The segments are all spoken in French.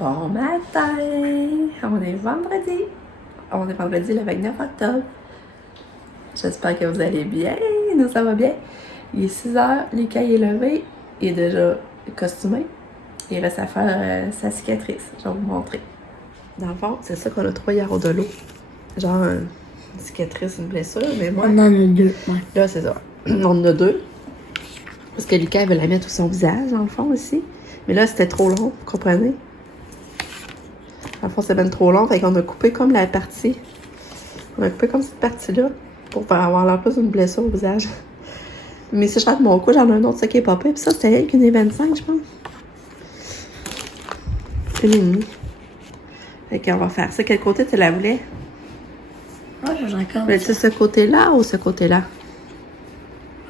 Bon matin! On est vendredi. On est vendredi le 29 octobre. J'espère que vous allez bien. Nous, ça va bien. Il est 6 h, Lucas est levé. Il est déjà costumé. Il reste à faire sa cicatrice. Je vais vous montrer. Dans le fond, c'est ça qu'on a trouvé hier au de l'eau. Genre une cicatrice, une blessure. Mais moi, on en a deux. Ouais. Là, c'est ça. On en a deux. Parce que Lucas veut la mettre sur son visage, dans le fond, aussi. Mais là, c'était trop long, vous comprenez? Dans le fond, c'est même trop long, fait qu'on a coupé comme la partie. On a coupé comme cette partie-là pour avoir l'air plus d'une blessure au visage. Mais si je rate mon coup, j'en ai un autre, ça qui est pas pire. Puis ça, c'était elle, 1,25 je pense. 1,5. Fait qu'on va faire ça. Quel côté tu la voulais? Moi, j'aurais comme Veux-tu ce côté-là ou ce côté-là?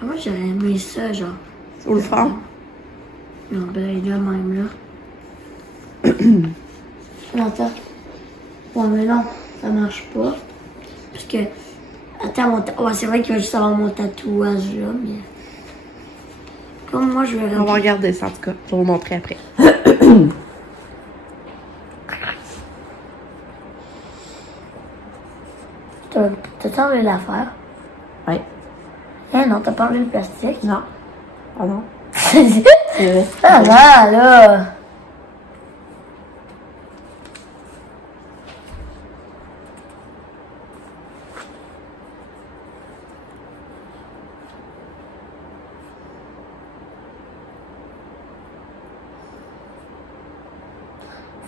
Moi, j'aurais aimé ça, genre. Ou le front? Non, ben, là, même là. Non, attends. Ouais, mais non, ça marche pas. Parce que. Attends, ouais, c'est vrai qu'il va juste avoir mon tatouage là, mais. Comme moi, je vais On va regarder ça en tout cas. Je vais vous montrer après. T'as enlevé l'affaire? Oui. Eh non, t'as pas enlevé le plastique? Non. Ah non. C'est vrai. Ah là!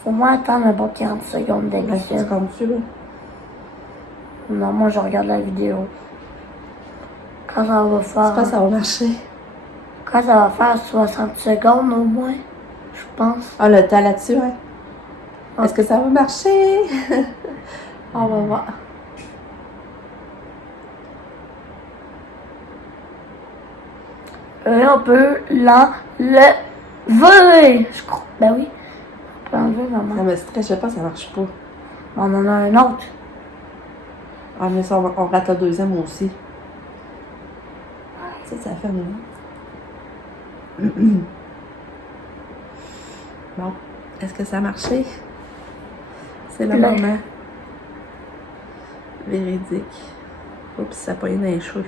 Faut moins attendre un bon 40 secondes d'habitude. C'est comme tu veux. Non, moi je regarde la vidéo. Quand ça va faire. Je pense que ça va marcher. Quand ça va faire 60 secondes au moins, je pense. Ah, le temps là-dessus, ouais. Est-ce que ça va marcher? On va voir. Et on peut l'enlever. Je crois. Ben oui. On peut l'enlever, maman. Ça me stresse, je sais pas, ça marche pas. On en a un autre. Ah, mais ça, on rate le deuxième aussi. Ça fait un moment. Bon, est-ce que ça a marché? C'est le moment. Véridique. Oups, ça a pogné dans les cheveux.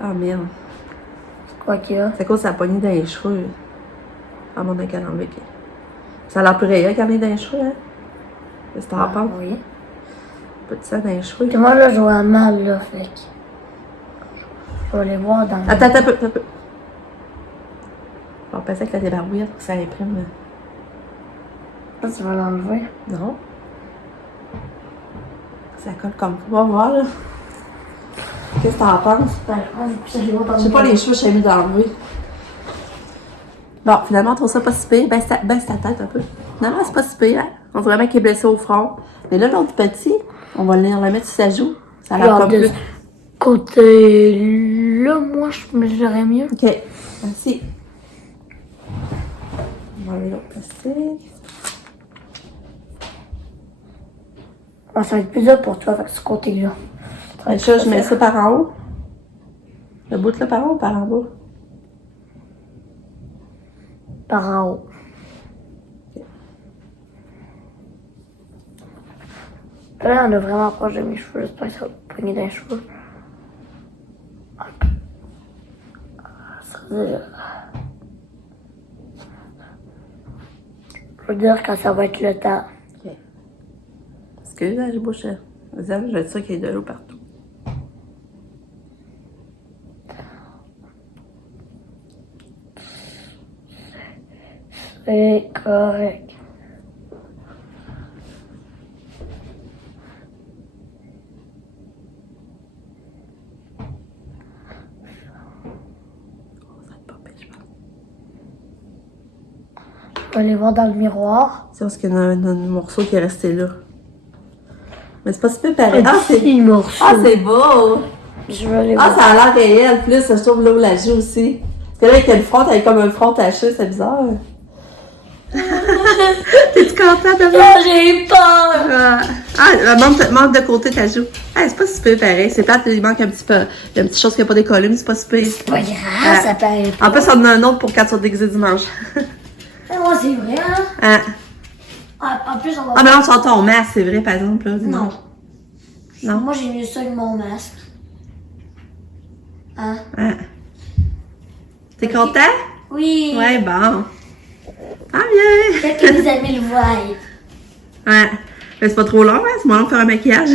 Ah merde. C'est quoi qu'il y a? C'est à cause ça a pogné dans les cheveux. Ah mon Dieu, qu'elle a enlevé. Ça a l'air plus réel qu'elle est dans les cheveux, hein? Qu'est-ce que t'en penses? Oui. Peu de sang dans les cheveux. Et moi là, je vois mal là, fait que. Je vais aller voir dans. Attends, un peu. On va passer avec la débarbouillette pour que ça imprime. Là, tu vas l'enlever. Non. Ça colle comme ça. On va voir, là. Qu'est-ce que t'en penses? Ben, Je sais pas les cheveux, j'ai mis d'enlever. Bon, finalement, on trouve ça pas si pire. Baisse ta tête un peu. Finalement, c'est pas si pire, hein? On dirait vraiment qu'il est blessé au front. Mais là, l'autre petit, on va le mettre sur sa joue. Ça a l'air comme plus. Côté là, moi, je me dirais mieux. Ok, merci. On va enlever l'autre plastique. Ah, ça va être plus dur pour toi avec ce côté-là. Et ça, je mets ça par en haut. Le bout là par en haut ou par en bas? Par en haut. Là, on a vraiment proche de mes cheveux. J'espère que ça va pogner dans les cheveux. Ça veut dire... Je veux dire quand ça va être le temps. Ok. Excuse, là, j'ai bouché. Je vais être sûre qu'il y ait de l'eau partout. C'est correct. Ça va être pas pire, je pense. Je vais aller voir dans le miroir. C'est parce qu'il y a un morceau qui est resté là. Mais c'est pas si peu pareil. Ah, c'est beau! Je vais aller Ah, voir. ça a l'air réel. Plus, je trouve là où la joue aussi. Parce que là, il y a le front, avec comme un front taché, c'est bizarre. T'es-tu contente de voir? J'ai peur! Manque de côté ta joue. Ah, c'est pas si peu pareil. C'est peut-être il manque un petit peu. Il y a une petite chose qui n'a pas décollé, mais c'est pas si peu. C'est pas grave, ça paraît pas. En plus, on en a un autre pour quand tu vas te déguiser dimanche. Ah, moi, c'est vrai, hein? Ah. En plus, on va... Ah, mais là, tu sors ton masque, c'est vrai, par exemple, là. Non. Non? Moi, j'ai mieux ça que mon masque. Hein? Ah. T'es content? Oui. Ouais, bon. Ah, bien! Peut-être que mes amis le voient. Ouais. Mais c'est pas trop long, hein? C'est moins long de faire un maquillage.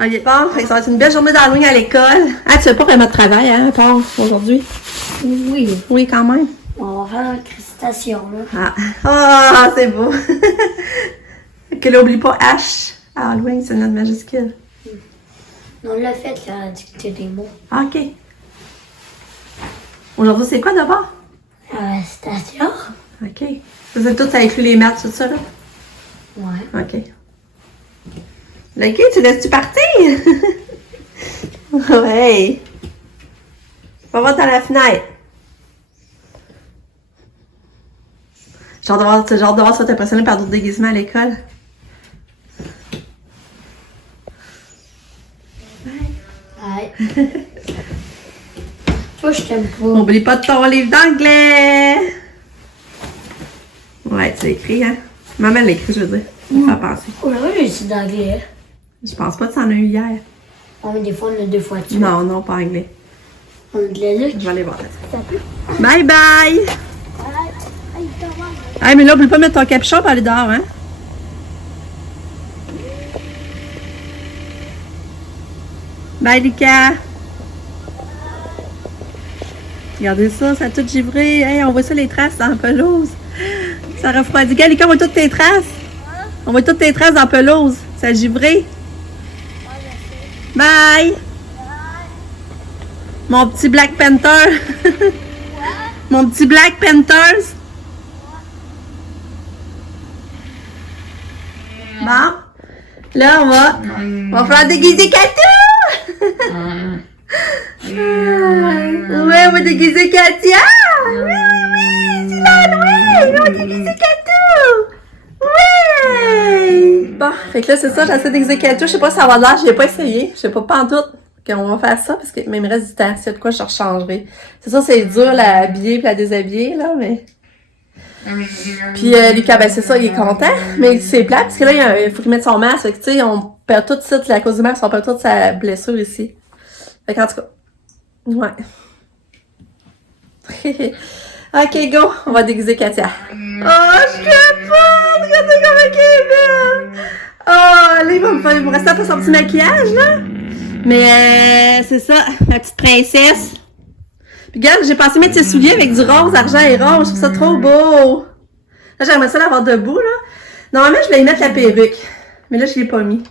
Ok. Bon, fait que ça va être une belle journée d'Halloween à l'école. Ah, tu fais pas vraiment de travail, hein, à part aujourd'hui? Oui. Oui, quand même. On va faire une crécitation, là. Ah, oh, c'est beau. Que l'oublie pas, H. Halloween, c'est notre majuscule. On l'a fait, là, dicter des mots. Ah, ok. Aujourd'hui, c'est quoi d'abord? Station? Ok. C'est tout, ça inclut les maths, tout ça, là? Ouais. Ok. Ok, tu laisses-tu partir? Ouais. On va dans la fenêtre. J'ai hâte de voir si tu vas t'impressionner par d'autres déguisements à l'école. Ouais. Toi, je t'aime pas. N'oublie pas de ton livre d'anglais. Ouais, tu l'as écrit, hein? Maman l'a écrit, je veux dire. Ça me fait penser. Aujourd'hui, j'ai étudié d'anglais. Je pense pas que t'en as eu hier. On met des fois, on a 2 fois dessus. Non, non, pas anglais. On a de la lutte. Je vais aller voir. Ça peut? Bye bye! Hey, mais là, oublie pas de mettre ton capuchon pour aller dehors, hein? Bye, Lucas! Regardez ça, ça a tout givré. Hey, on voit ça, les traces dans la pelouse. Ça refroidit. Regarde, Lucas, on voit toutes tes traces. On voit toutes tes traces dans la pelouse. Ça a givré. Bye! Mon petit Black Panther. Mon petit Black Panthers. Bon. Là, on va faire déguiser Katou! Ouais, on va déguiser Katia! Oui, oui, oui! C'est l'Halloween! On va déguiser Katou! Ouais! Bon, fait que là, c'est ça, j'essaie de déguiser Katou. Je sais pas si ça va l'air, je l'ai pas essayé. Je sais pas en tout qu'on va faire ça, parce que mais il me reste du temps. S'il y a de quoi, je rechangerai. C'est ça, c'est dur, la habiller et la déshabiller, là, mais... Puis Lucas, ben c'est ça, il est content, mais c'est plat, parce que là, il faut qu'il mette son masque. Fait que, tu sais, on perd tout de suite, à cause du masque, on perd toute sa blessure ici. Fait qu'en tout cas, ouais. Ok, go, on va déguiser Katia. Oh, je capote! Regardez comment elle est belle! Oh, là, il va me rester à faire son petit maquillage, là. Mais c'est ça, ma petite princesse. Puis regarde, j'ai pensé mettre ses souliers avec du rose, argent et rose. Je trouve ça trop beau. Là, j'aimerais ça l'avoir debout, là. Normalement, je voulais y mettre la perruque. Mais là, je l'ai pas mis.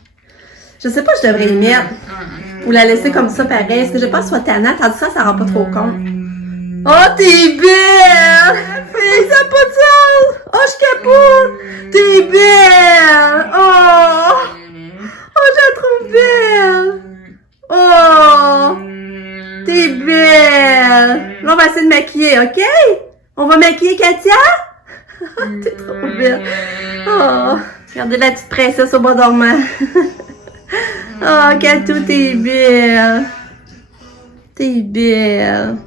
Je sais pas, je devrais y mettre. Ou la laisser comme ça, pareil. Parce que je veux pas que ce soit tannant. Tandis que ça rend pas trop compte. Oh, t'es belle! Fille, ça n'a pas de sens! Oh, je capote! T'es belle! Oh! Oh, je la trouve belle! Oh! T'es belle! Là, on va essayer de maquiller, OK? On va maquiller Katia? T'es trop belle! Oh! Regardez la petite princesse au bas dormant. Oh, Katou, t'es belle! T'es belle!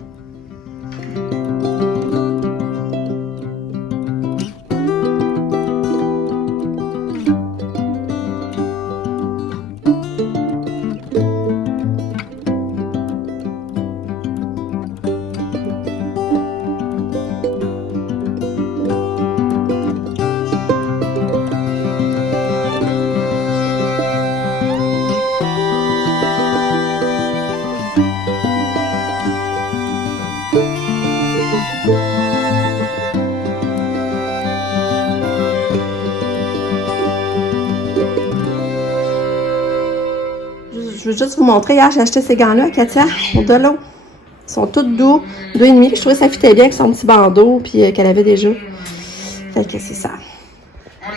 Je veux juste vous montrer, hier j'ai acheté ces gants-là à Katia, au Delo. Ils sont tous doux, 2,5. Je trouvais que ça fitait bien avec son petit bandeau, puis qu'elle avait déjà. Fait que c'est ça.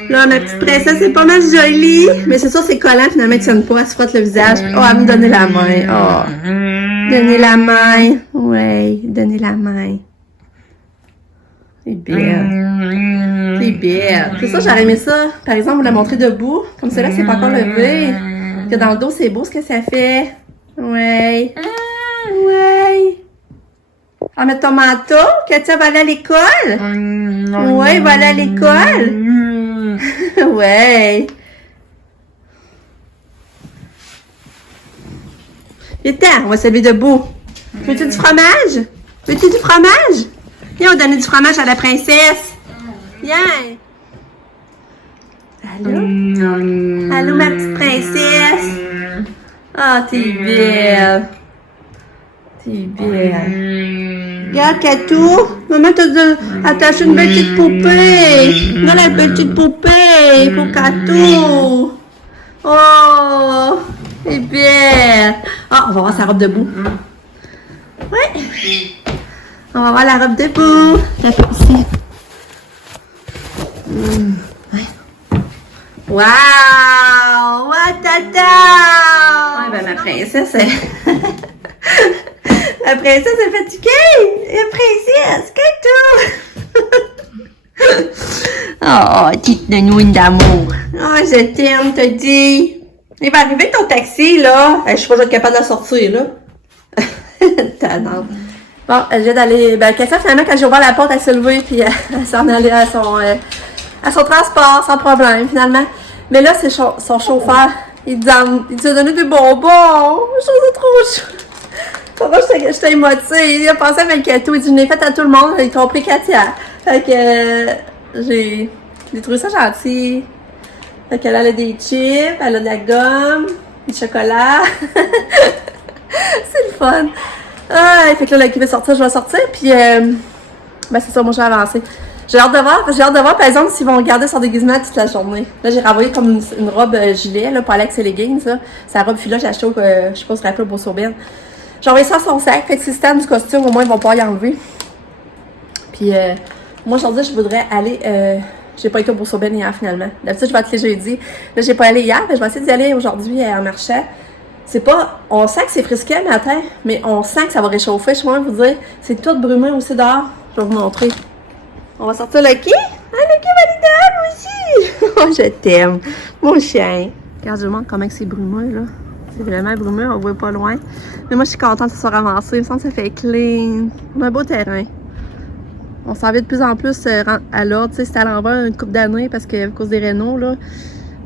Là, ma petite princesse, c'est pas mal jolie. Mais c'est sûr, c'est collant, finalement, elle tienne pas. Elle se frotte le visage. Oh, elle me donnait la main. Oh. Donnez la main. Ouais, donnez la main. C'est belle. C'est belle. C'est ça, j'aurais aimé ça. Par exemple, vous la montrer debout. Comme celle-là, c'est pas encore levé. Que dans le dos, c'est beau ce que ça fait. Ouais. Ouais. On va mettre ton manteau. Katia va aller à l'école. Ouais, va aller à l'école. Ouais. Viens, on va se lever debout. Veux-tu du fromage? Veux-tu du fromage? Viens, on va donner du fromage à la princesse. Viens. Allô? Allô, ma petite princesse? Ah, t'es belle. T'es belle. Regarde, Katou. Maman t'a attaché une petite poupée. Regarde la petite poupée pour Katou. Oh, t'es belle. Ah, on va voir sa robe debout. Ouais. On va voir la robe debout. La ici. Wow! Watata! Ouais, ben ma princesse, la princesse est fatiguée! La princesse, Katou! Oh, petite nenouine d'amour! Oh, je t'aime, t'as dit! Il va arriver ton taxi, là! Je suis pas capable de sortir, là! Tannante! Bon, elle vient d'aller... Ben, Katia, finalement, quand j'ai ouvert la porte, elle s'est levée, puis elle s'en allait à son transport, sans problème, finalement. Mais là, c'est son chauffeur. Il nous a donné des bonbons. Je trouve ça trop chou. Moi, j'étais émotive. Il a pensé à Melcato. Il dit, je l'ai fait à tout le monde, y compris Katia. Fait que j'ai trouvé ça gentil. Fait qu'elle a des chips, elle a de la gomme, du chocolat. C'est le fun. Ah, fait que là, qui veut sortir, je vais sortir. Puis, ben c'est ça, moi, je vais avancer. J'ai hâte de voir, par exemple, s'ils vont garder son déguisement toute la journée. Là, j'ai renvoyé comme une robe gilet, là, pour aller avec ses leggings, ça. C'est la robe fille-là, j'ai acheté au, je sais pas si vous vous rappelez, au Beau-Saubin. J'ai envoyé ça à son sac, fait que si c'est du costume, au moins, ils vont pouvoir y enlever. Puis, moi, aujourd'hui, je voudrais aller, j'ai pas été au Beau-Saubin hier, finalement. D'habitude, je vais être les jeudis. Là, j'ai pas allé hier, mais je vais essayer d'y aller aujourd'hui en marchant. C'est pas, on sent que c'est frisquet le matin, mais on sent que ça va réchauffer, je peux vous dire. C'est tout brumeux aussi dehors. Je vais vous montrer. On va sortir Lucky. Ah, Lucky va aller dehors, moi aussi. Oh, je t'aime. Mon chien. Regarde, je vous montre comment c'est brumeux, là. C'est vraiment brumeux, on voit pas loin. Mais moi, je suis contente que ça soit ramassé. Il me semble que ça fait clean. On a un beau terrain. On s'en va de plus en plus à l'ordre. Tu sais, c'était à l'envers une couple d'années parce que, à cause des rénaux, là.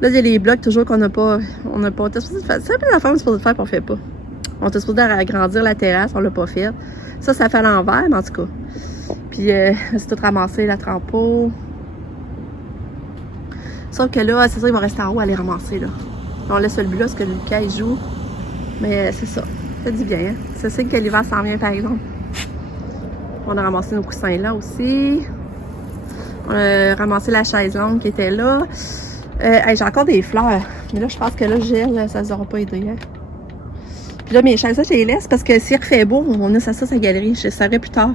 Là, il y a les blocs toujours qu'on n'a pas. On n'a pas. C'est un peu la forme supposé de faire qu'on fait pas. On était supposé agrandir la terrasse, on l'a pas fait. Ça fait à l'envers, mais en tout cas. Puis, c'est tout ramassé, la trempeau. Sauf que là, c'est ça, il va rester en haut à les ramasser, là. On laisse le but là, parce que Lucas, il joue. Mais c'est ça. Ça dit bien, hein? C'est ça que l'hiver s'en vient, par exemple. On a ramassé nos coussins là aussi. On a ramassé la chaise longue qui était là. J'ai encore des fleurs. Mais là, je pense que là, je gèle, ça ne aura pas aidé, hein? Puis là, mes chaises là, je les laisse parce que s'il refait beau, on a ça sa galerie. Je saurai plus tard.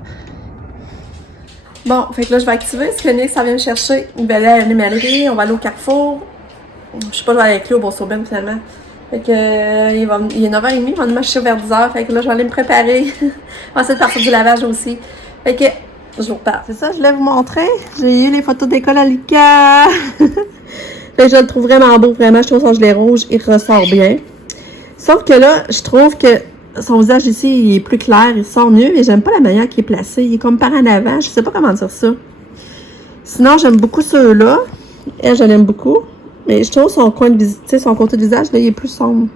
Bon, fait que là, je vais activer. Ce que Nick, ça vient me chercher. Il va aller à l'animalerie. On va aller au Carrefour. Je sais pas, je vais aller avec lui au Beau-Saubin, finalement. Fait que, il est 9h30. Il va me chercher vers 10h. Fait que là, je vais aller me préparer. On va essayer de partir du lavage aussi. Fait que, je vous reparle. C'est ça, je voulais vous montrer. J'ai eu les photos d'école à Lucas. Fait que je le trouve vraiment beau. Vraiment, je trouve son gilet rouge. Il ressort bien. Sauf que là, je trouve que son visage ici, il est plus clair, il sort mieux, mais j'aime pas la manière qu'il est placé. Il est comme par en avant, je sais pas comment dire ça. Sinon, j'aime beaucoup ceux-là. Elle, je l'aime beaucoup. Mais je trouve son coin de visage, tu sais, son côté de visage, là, il est plus sombre.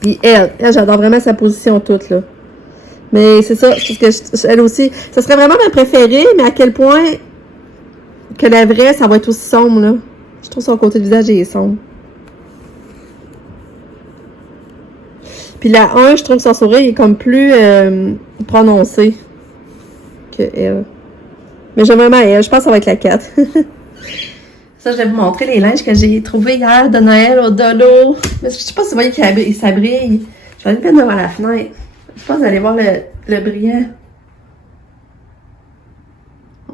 Puis elle, j'adore vraiment sa position toute, là. Mais c'est ça, je trouve que elle aussi, ça serait vraiment ma préférée, mais à quel point que la vraie, ça va être aussi sombre, là. Je trouve son côté de visage, il est sombre. Puis la 1, je trouve que son sourire est comme plus prononcé que elle. Mais j'aime vraiment elle. Je pense que ça va être la 4. Ça, je vais vous montrer les linges que j'ai trouvés hier de Noël au Dolo. Mais je sais pas si vous voyez qu'il s'abrille. Je vais aller mettre devant la fenêtre. Je pense que vous allez voir le brillant.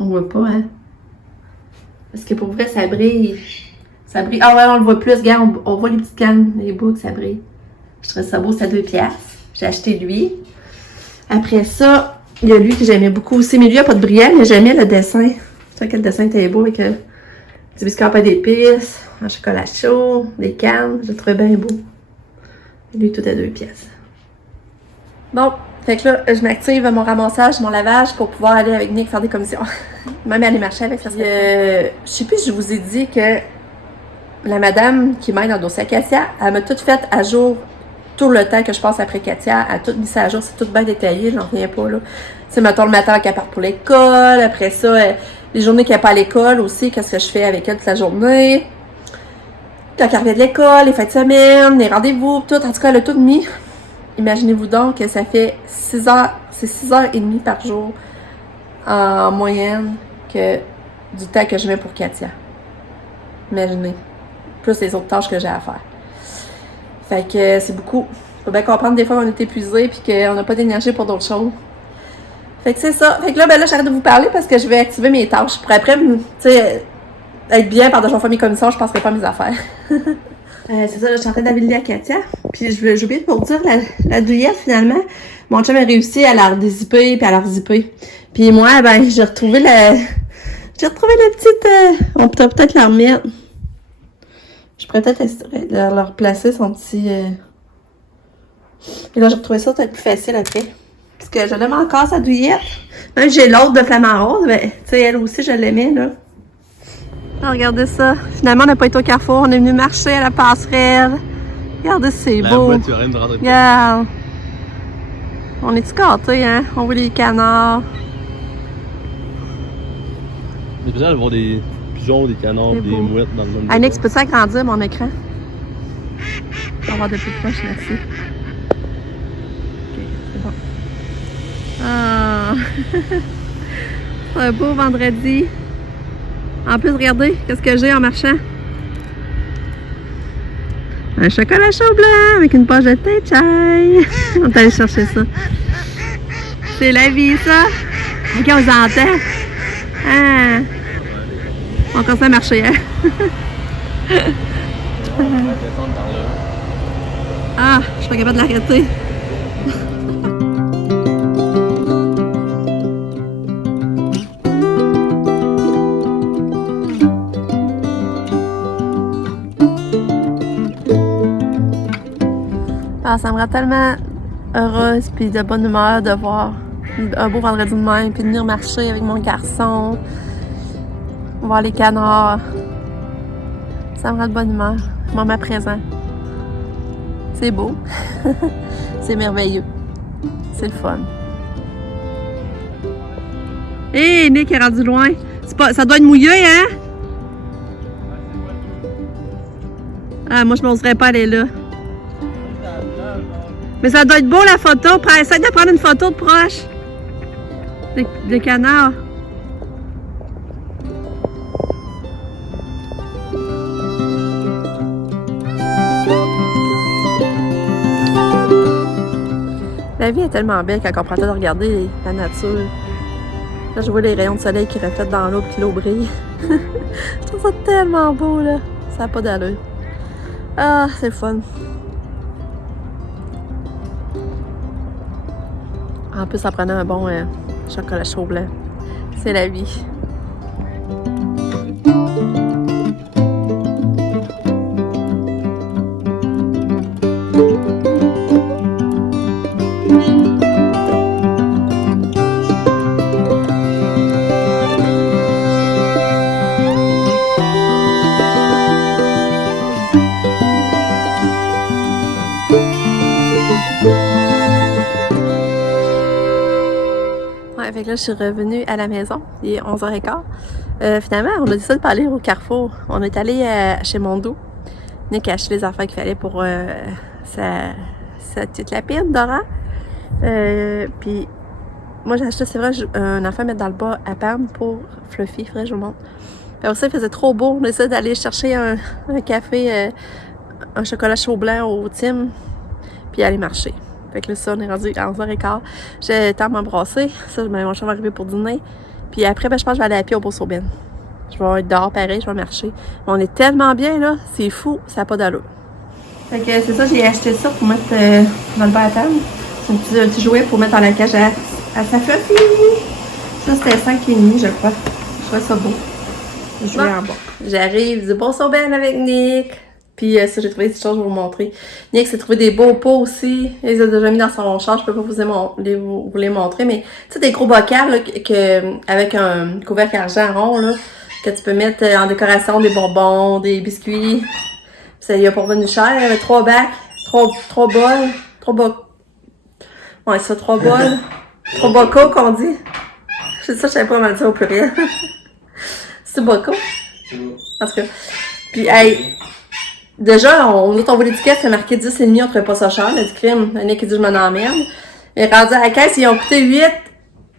On voit pas, hein? Parce que pour vrai, ça brille. Ça brille. Ah ouais, on le voit plus. Regarde, on voit les petites cannes, les bouts que ça brille. Je trouvais ça beau, c'est à 2 piastres. J'ai acheté lui. Après ça, il y a lui que j'aimais beaucoup aussi. Mais lui, il n'a pas de brillant, mais j'aimais le dessin. Tu vois quel dessin était beau avec du biscuit à pain d'épices, un chocolat chaud, des cannes. Je le trouvais bien beau. Et lui, tout à 2 piastres. Bon, Fait que là, je m'active à mon ramassage, mon lavage pour pouvoir aller avec Nick faire des commissions. Même aller marcher avec, ça serait je sais plus, je vous ai dit que la madame qui m'aide dans le dossier Katia, elle m'a tout fait à jour tout le temps que je passe après Katia. Elle a tout mis ça à jour, c'est tout bien détaillé, j'en reviens pas là. Tu sais, mettons le matin qu'elle part pour l'école, après ça, les journées qu'elle n'est pas à l'école aussi, qu'est-ce que je fais avec elle toute la journée. Quand elle revient de l'école, les fins de semaine, les rendez-vous, tout. En tout cas, elle a tout mis. Imaginez-vous donc que ça fait 6 heures, c'est 6h30 par jour en moyenne que du temps que je mets pour Katia. Imaginez. Plus les autres tâches que j'ai à faire. Fait que c'est beaucoup. Faut bien comprendre des fois qu'on est épuisé puis qu'on n'a pas d'énergie pour d'autres choses. Fait que c'est ça. Fait que là, ben là, j'arrête de vous parler parce que je vais activer mes tâches. Pour après, tu sais, être bien pendant que je vais faire mes commissions, je passerai pas à mes affaires. C'est ça, là, je suis en train d'habiliter à Katia. Puis j'ai oublié de vous dire, la douillette, finalement, mon chum a réussi à la redézipper puis à la rezipper. Puis moi, ben, j'ai retrouvé la petite... on peut peut-être la remettre. Je pourrais peut-être leur replacer son petit... Et là, j'ai retrouvé ça peut-être plus facile après. Parce que je l'aime encore, sa douillette. Même j'ai l'autre de Flamand Rose, mais tu sais, elle aussi, je l'aimais, là. Ah, regardez ça. Finalement, on n'a pas été au carrefour. On est venu marcher à la passerelle. Regardez, c'est beau. Regarde. On est-tu gâtés, hein? On voit les canards. C'est bizarre de voir des pigeons, des canards, des mouettes dans le monde. Alex, peux-tu agrandir mon écran? On va voir de plus proche, merci. Ok, c'est bon. Ah! C'est un beau vendredi. En plus, regardez, qu'est-ce que j'ai en marchant? Un chocolat chaud blanc avec une poche de thé chai. On est allé chercher ça. C'est la vie, ça. Ok, on vous entend. Ah. On commence à marcher, hein? Ah, je suis pas capable de l'arrêter. Ah, ça me rend tellement heureuse puis de bonne humeur de voir un beau vendredi de même puis de venir marcher avec mon garçon, voir les canards. Ça me rend de bonne humeur. Moment présent. C'est beau. C'est merveilleux. C'est le fun. Hé, hey, Nick est rendu loin. Ça doit être mouillé, hein? Ah, moi, je n'oserais pas aller là. Mais ça doit être beau la photo. Essaye de prendre une photo de proche. Des canards. La vie est tellement belle quand on prend le temps de regarder la nature. Là, je vois les rayons de soleil qui reflètent dans l'eau et que l'eau brille. Je trouve ça tellement beau, là. Ça n'a pas d'allure. Ah, c'est le fun. En plus, ça prenait un bon chocolat chaud blanc. C'est la vie. Fait que là, je suis revenue à la maison. Il est 11h15. Finalement, on a décidé de pas aller au Carrefour. On est allé chez Mondou. Nick a acheté les affaires qu'il fallait pour sa petite lapine Dora. Puis moi, j'ai acheté, c'est vrai, un enfant à mettre dans le bas à Pam pour Fluffy. Faudrait que je vous montre. Puis aussi, il faisait trop beau. On a décidé d'aller chercher un café, un chocolat chaud blanc au Tim, puis aller marcher. Fait que là, ça, on est rendu à 11h15. J'ai le temps de m'embrasser. Ça, mon chum va arriver pour dîner. Puis après, ben, je pense que je vais aller à pied au Beau-Saubin. Je vais être dehors pareil, je vais marcher. Mais on est tellement bien, là. C'est fou, ça n'a pas d'allure. Fait que c'est ça, j'ai acheté ça pour mettre dans le bas à table. C'est un petit jouet pour mettre dans la cage à sa Fluffy. Ça, c'était 5,5, je crois. Je trouvais ça beau. Le jouet en bas. J'arrive du Beau-Saubin avec Nick. Puis ça, j'ai trouvé des petites choses, je vais vous montrer. Nick s'est trouvé des beaux pots aussi. Il les a déjà mis dans son char, je peux pas vous les montrer, mais tu sais, des gros bocals là, avec un couvercle argent rond, là, que tu peux mettre en décoration des bonbons, des biscuits. Puis ça y a pas revenu cher. Il y avait 3 bacs, 3 bols, 3 bols. Ouais, ça, 3 bols. 3 bocaux qu'on dit. C'est ça, je savais pas comment le dire au pluriel. C'est bocaux. En tout cas. Puis, hey, déjà, on voit l'étiquette, c'est marqué 10,5, on trouvait pas ça cher, le crime. Il y en a qui dit je m'en emmerde. Et rendu à la caisse, ils ont coûté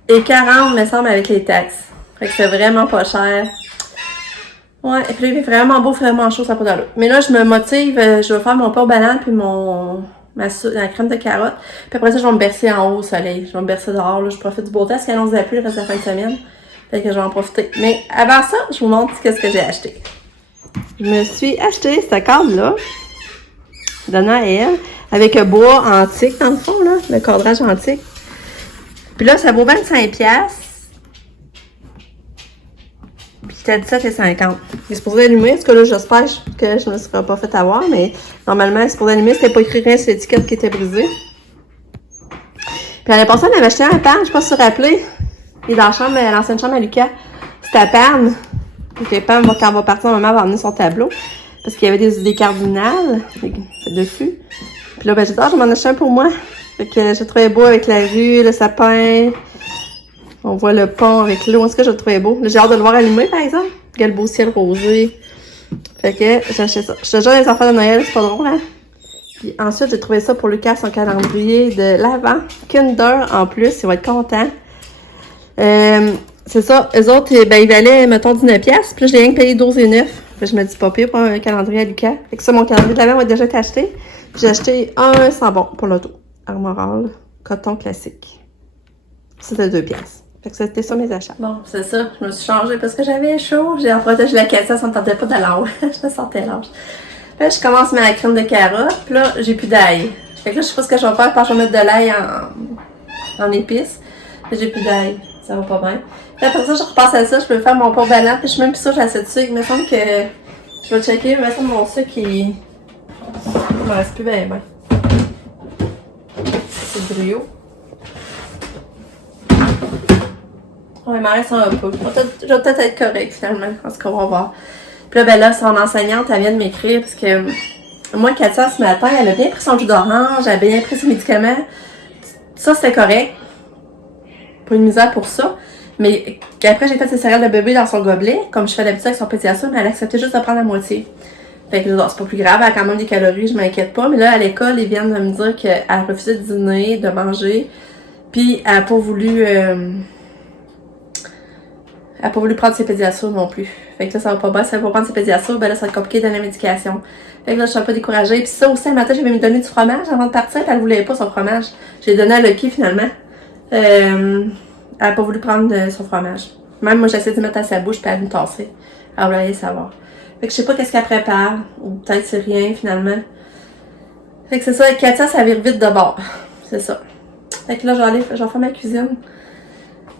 8,40, me semble, avec les taxes. Fait que c'est vraiment pas cher. Ouais, et puis il est vraiment beau, vraiment chaud, ça n'a pas d'allure. Mais là, je me motive, je vais faire mon pot aux bananes puis la crème de carotte. Puis après ça, je vais me bercer en haut au soleil. Je vais me bercer dehors, là. Je profite du beau temps, parce qu'il annonce de la pluie le reste de la fin de semaine. Fait que je vais en profiter. Mais avant ça, je vous montre ce que j'ai acheté. Je me suis acheté cette cadre-là, de Noël, avec un bois antique dans le fond, là, le cadrage antique. Puis là, ça vaut 25$. Puis c'était à 17,50$. Il est supposé allumer, parce que là, j'espère que je ne me serais pas fait avoir, mais normalement, il est supposé allumer, c'était pas écrit rien sur l'étiquette qui était brisée. Puis l'année passée, on avait acheté un pan, je sais pas si vous vous rappelez. Il est dans la chambre, l'ancienne chambre à Lucas. C'était à Pam. Donc, Pam, quand on va partir, maman va emmener son tableau. Parce qu'il y avait des cardinales dessus. Puis là, ben, j'ai dit, je vais m'en acheter un pour moi. Fait que j'ai trouvé beau avec la rue, le sapin. On voit le pont avec l'eau. Est-ce que je le trouvais beau? Là, j'ai hâte de le voir allumer, par exemple. Quel beau ciel rosé. Fait que j'ai acheté ça. Je te jure, les enfants de Noël, c'est pas drôle, hein? Puis ensuite, j'ai trouvé ça pour Lucas, son calendrier de l'Avent. Kinder en plus, il va être content. C'est ça, eux autres, ben, ils valaient, mettons, 19$. Puis là, je l'ai rien que payé 12,9$. Je me dis pas pire pour un calendrier à Lucas. Fait que ça, mon calendrier de l'Avent va déjà être acheté. J'ai acheté un savon pour l'auto. Armoral, coton classique. C'était 2$. Fait que c'était ça mes achats. Bon, c'est ça. Je me suis changée parce que j'avais chaud. J'ai protégé la cassette, ça me tentait pas de l'âge. Je me sentais l'âge. Là, je commence ma crème de carotte. Puis là, j'ai plus d'ail. Fait que là, je sais pas ce que je vais faire parce que je vais mettre de l'ail en épices. Là, j'ai plus d'ail. Ça va pas bien. Puis après ça, je repasse à ça. Je peux faire mon pot banane. Puis je suis même plus sûre que j'ai assez de sucre. Il me semble que je vais checker. Il me semble que mon sucre, il me reste plus bien. C'est du Rio. Ouais, il m'en reste un peu. Je vais peut-être être correct finalement. En tout cas, on va voir. Puis là, ben là, son enseignante, elle vient de m'écrire parce que moi, Katia, ce matin, elle a bien pris son jus d'orange, elle a bien pris ses médicaments. Ça, c'était correct. Pas une misère pour ça. Mais après, j'ai fait ses céréales de bébé dans son gobelet, comme je fais d'habitude avec son pédiatre, mais elle acceptait juste de prendre la moitié. Fait que c'est pas plus grave, elle a quand même des calories, je m'inquiète pas. Mais là, à l'école, ils viennent de me dire qu'elle refusait de dîner, de manger. Puis, elle a pas voulu... Elle n'a pas voulu prendre ses pédiasures non plus. Fait que là, ça va pas bien. Si elle va pas prendre ses pédiasures, ben là, ça va être compliqué de donner la médication. Fait que là, je suis un peu découragée. Puis ça aussi, un matin, j'avais me donné du fromage avant de partir, puis elle voulait pas son fromage. J'ai donné à Lucky, finalement. Elle a pas voulu prendre son fromage. Même moi, j'essaie de mettre à sa bouche, puis elle me tasser. Elle voulait aller savoir. Fait que je sais pas qu'est-ce qu'elle prépare. Ou peut-être c'est rien, finalement. Fait que c'est ça. Avec Katia, ça vire vite de bord. C'est ça. Fait que là, je vais faire ma cuisine.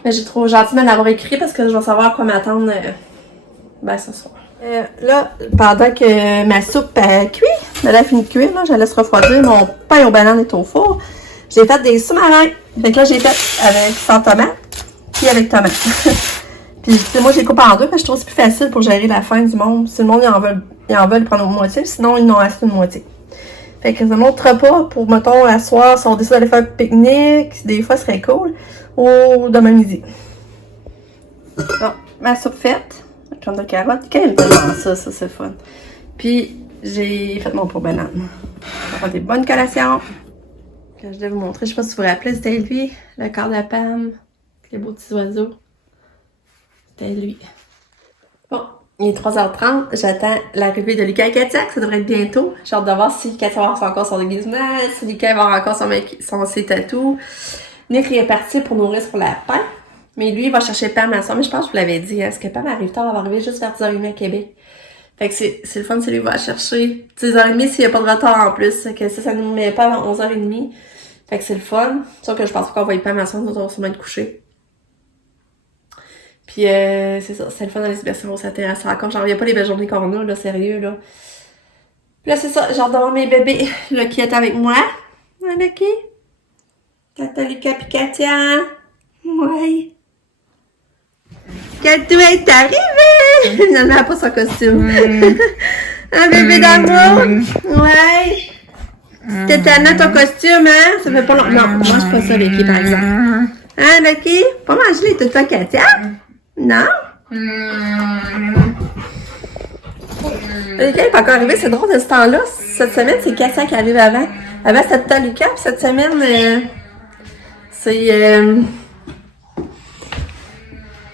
Mais j'ai trop gentiment d'avoir écrit parce que je vais savoir à quoi m'attendre ce soir. Là, pendant que ma soupe cuit, elle a fini de cuire, là, je la laisse refroidir. Mon pain aux bananes est au four. J'ai fait des sous-marins. Fait que là, j'ai fait avec sans tomate, puis avec tomate. Puis moi, je les coupe en deux parce que je trouve que c'est plus facile pour gérer la faim du monde. Si le monde ils en veulent prendre une moitié, sinon ils n'ont assez une moitié. Fait que c'est un autre repas pour, mettons, à soir, si on décide d'aller faire un pique-nique, des fois, ce serait cool. Ou demain midi. Bon, ma soupe faite. La crème de carotte. Quand même tellement ça, c'est fun. Puis, j'ai fait mon pot banane. On va faire des bonnes collations. Que je vais vous montrer. Je sais pas si vous vous rappelez, c'était lui. Le corps de Pam. Les beaux petits oiseaux. C'était lui. Bon, il est 3h30. J'attends l'arrivée de Lucas et Katia, que ça devrait être bientôt. J'ai hâte de voir si Katia va avoir encore son déguisement, si Lucas va avoir encore ses tatous. Nick il est parti pour nourrir pour la pain. Mais lui, il va chercher Pam à soir. Mais je pense que je vous l'avais dit. Est-ce que Pam arrive tard? Elle va arriver juste vers 10h30 à Québec. Fait que c'est le fun si lui va chercher 10h30 s'il n'y a pas de retard en plus. Fait que ça ne nous met pas avant 11h30. Fait que c'est le fun. Sauf que je pense qu'on va y Pam à soir. Nous autres, on va sûrement être couchés. Puis c'est ça. C'est le fun d'aller se bercer sur sa terrasse. Encore, j'en reviens pas les belles journées qu'on a, là. Sérieux, là. Puis là, c'est ça, j'ai hâte d'avoir mes bébés, là, qui est avec moi. Hein, Lucky? Tata Lucas pis Katia. Ouais. Katou est arrivée! Finalement, elle a pas son costume. Un bébé d'amour. Ouais. T'es tannant ton costume, hein? Ça fait pas longtemps. Non, mange pas ça, Lucky, par exemple. Hein, Lucky? Pas manger les toutous à Katia? Non? Lucas n'est pas encore arrivé, c'est drôle de ce temps-là. Cette semaine, c'est Katia qui arrive avant. Avant, c'était Tata Lucas, puis cette semaine,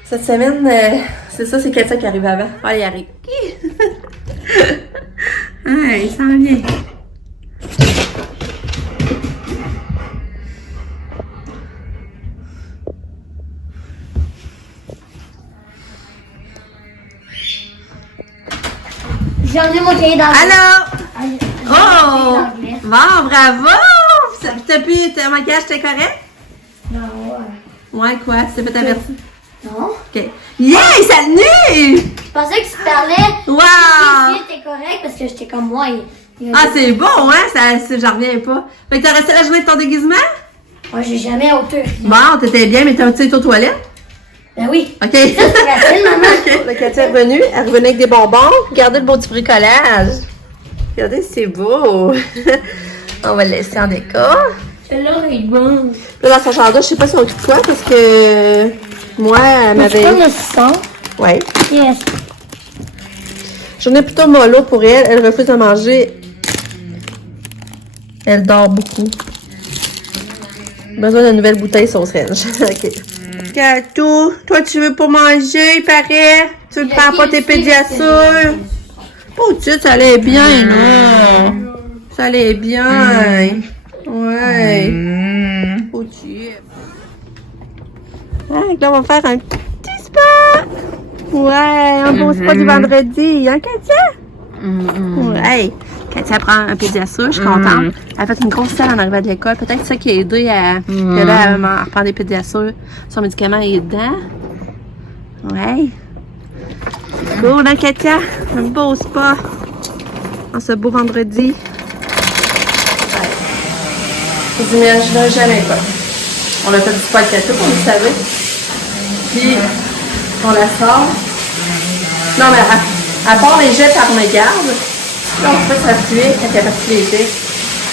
cette semaine, c'est ça, c'est Katia qui arrive avant. Ah, il arrive. Ah, il s'en vient. J'ai emmené mon cahier d'anglais. Allô? Oh! D'anglais. Bon, bravo! Ton maquillage, c'était correct? Non, ouais. Ouais, quoi? Tu t'es fait avertir? Non. OK. Yeah! Salut! Je pensais que tu parlais. Wow! Si t'es correct parce que j'étais comme moi. Ah, c'est bon, hein? J'en reviens pas. Fait que t'as resté la journée de ton déguisement? Moi, j'ai jamais ôté rien. Bon, t'étais bien, mais t'as été aux toilettes? Ben oui. OK. Ça, c'est facile, maman. La Katia est revenue. Elle revenait avec des bonbons. Regardez le beau petit bricolage. Regardez, c'est beau. On va le laisser en décor. Celui-là, il est bon. Là, dans son jardin, je sais pas si on occupe quoi parce que moi, elle m'avait. C'est comme le sang. Ouais. Yes. J'en ai plutôt mollo pour elle. Elle refuse de manger. Elle dort beaucoup. Besoin d'une nouvelle bouteille sauce ranch. OK. Katou, toi, tu veux pas manger, il paraît? Tu ne prends pas tes pédiasures? Oh, tu sais, ça allait bien, là. Ça allait bien. Ouais. Oh, tu là, on va faire un petit spa. Ouais, un beau spa du vendredi. Hein, Katia? Ouais. Katia prend un pédiasure, je suis contente. Elle a fait une grosse selle en arrivant de l'école. Peut-être que c'est ça qui a aidé à reprendre des pédiasures. Son médicament est dedans. Ouais. C'est cool, hein, Katia? Un beau spa. En ce beau vendredi. Ouais. Vous imaginerez jamais pas. On a fait du spa avec Katia, comme vous savez. Puis, on la sort. Non, mais à part les jets par mégarde, là, on fait sa pluie quand il y a pas de l'été.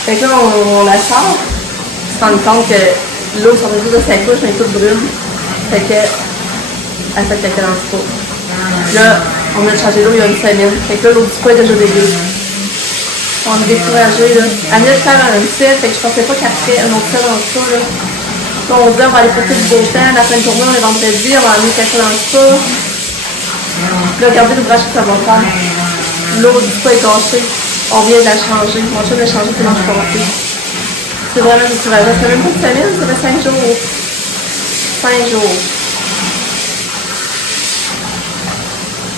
Fait que là, on la sort. On se rend compte que l'eau sur le dos de sa couche, mais toute brune. Fait que, elle fait caca dans le spa. Là, on a changé l'eau il y a une semaine. Fait que là, l'eau du spa est déjà dégueu. On est découragé, là. Elle venait de faire un set, fait que je pensais pas qu'elle ferait un autre set dans le spa, là. Là, on dit, on va aller profiter du beau temps. La fin de journée, on est vendredi, on va aller caca dans le spa. Là, regardez l'ouvrage que ça va faire. L'eau du spa est cassée. On vient de la changer. Mon chum l'a changé dimanche passé. C'est vraiment décourageant. Ça fait même pas une semaine, ça fait 5 jours. 5 jours.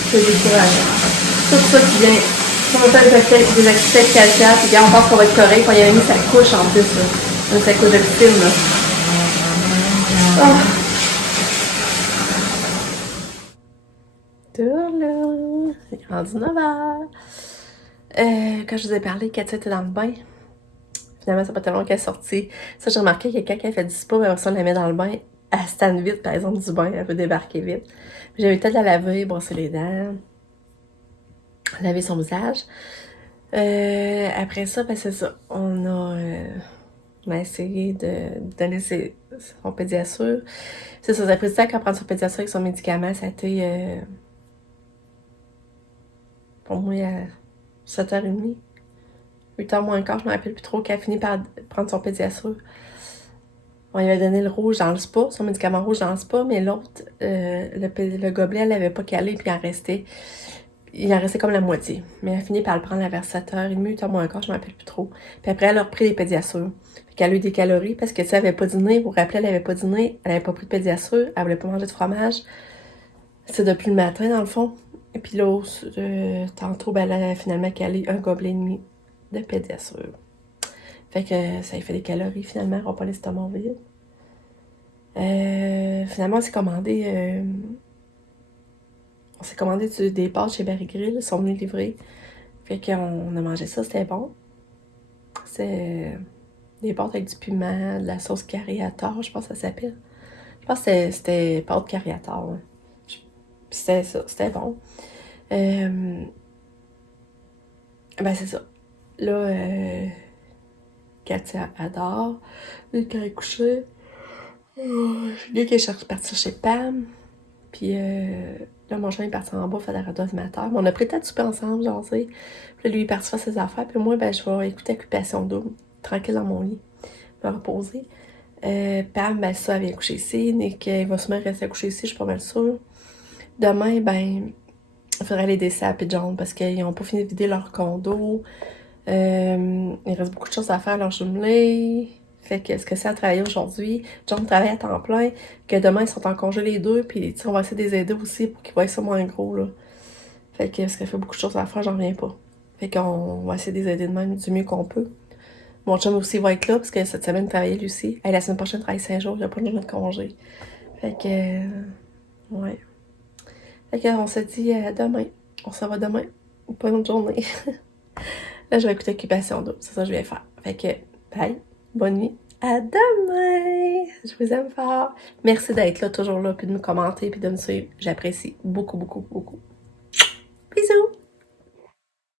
C'est décourageant. Tout ça qui vient. On va faire des activités de Katia, puis on pense qu'on va être correct. Quand il avait mis sa couche en plus, là. Sa couche de film, là. Oh. C'est rendu 9h. Quand je vous ai parlé, Katia était dans le bain. Finalement, c'est pas tellement qu'elle est sortie. Ça, j'ai remarqué que quand elle fait du spa, après ça, on la met dans le bain. Elle stand vite, par exemple, du bain. Elle veut débarquer vite. J'ai eu le temps de la laver, brosser les dents, laver son visage. Après ça, ben c'est ça. On a essayé de donner son pédiasure. C'est ça, ça a pris du temps qu'elle prend son pédiasure avec son médicament. Ça a été... pour moi, à 7h30. 8h moins quart, je me rappelle plus trop, qu'elle a fini par prendre son pédiasure. On lui avait donné le rouge dans le spa, son médicament rouge dans le spa, mais l'autre, le gobelet, elle l'avait pas calé, puis il en restait comme la moitié. Mais elle a fini par le prendre vers 7h30, 8h moins quart, je me rappelle plus trop. Puis après, elle a repris les pédiasures. Fait qu'elle a eu des calories, parce que tu sais, elle avait pas dîné, vous vous rappelez, elle avait pas dîné, elle avait pas pris de pédiasure, elle voulait pas manger de fromage. C'est depuis le matin, dans le fond. Et puis là, tantôt, ben, elle a finalement calé un gobelet et demi de pédiasure. Fait que ça lui fait des calories, finalement, elle n'a pas l'estomac vide. Finalement, on s'est commandé des pâtes chez Barry Grill, ils sont venus livrer. Fait qu'on a mangé ça, c'était bon. C'est des pâtes avec du piment, de la sauce cariator, je pense que ça s'appelle. Je pense que c'était pâtes cariator. Ouais. Puis c'était ça, c'était bon. Ben c'est ça. Là, Katia adore. Lui, quand elle est couchée, lui qui est parti chez Pam. Puis là, mon chien est parti en bas faire la radio animateur. Mais on a pris peut-être souper ensemble, genre, tu sais. Puis là, lui, il est parti faire ses affaires. Puis moi, ben, je vais écouter Occupation Double, tranquille dans mon lit. Je vais me reposer. Pam, ben, ça, elle vient coucher ici. Nick, il va sûrement rester coucher ici, je suis pas mal sûre. Demain, ben, il faudrait aller décider à Pigeon parce qu'ils n'ont pas fini de vider leur condo. Il reste beaucoup de choses à faire à leur jumelée. Fait que ce que c'est à travailler aujourd'hui, John travaille à temps plein, que demain ils sont en congé les deux, puis on va essayer de les aider aussi pour qu'ils voient ça moins gros, là. Fait que ce qui fait beaucoup de choses à faire, j'en reviens pas. Fait qu'on va essayer de les aider de même du mieux qu'on peut. Mon chum aussi va être là, parce que cette semaine, il travaillait lui aussi. La semaine prochaine, il travaille 5 jours, il n'y a pas de journée de congé. Fait que, ouais. Fait qu'on se dit demain. On se voit demain. Pas une autre journée. Là, je vais écouter Occupation Double. C'est ça que je vais faire. Fait que, bye. Bonne nuit. À demain! Je vous aime fort. Merci d'être là, toujours là, puis de me commenter, puis de me suivre. J'apprécie beaucoup, beaucoup, beaucoup.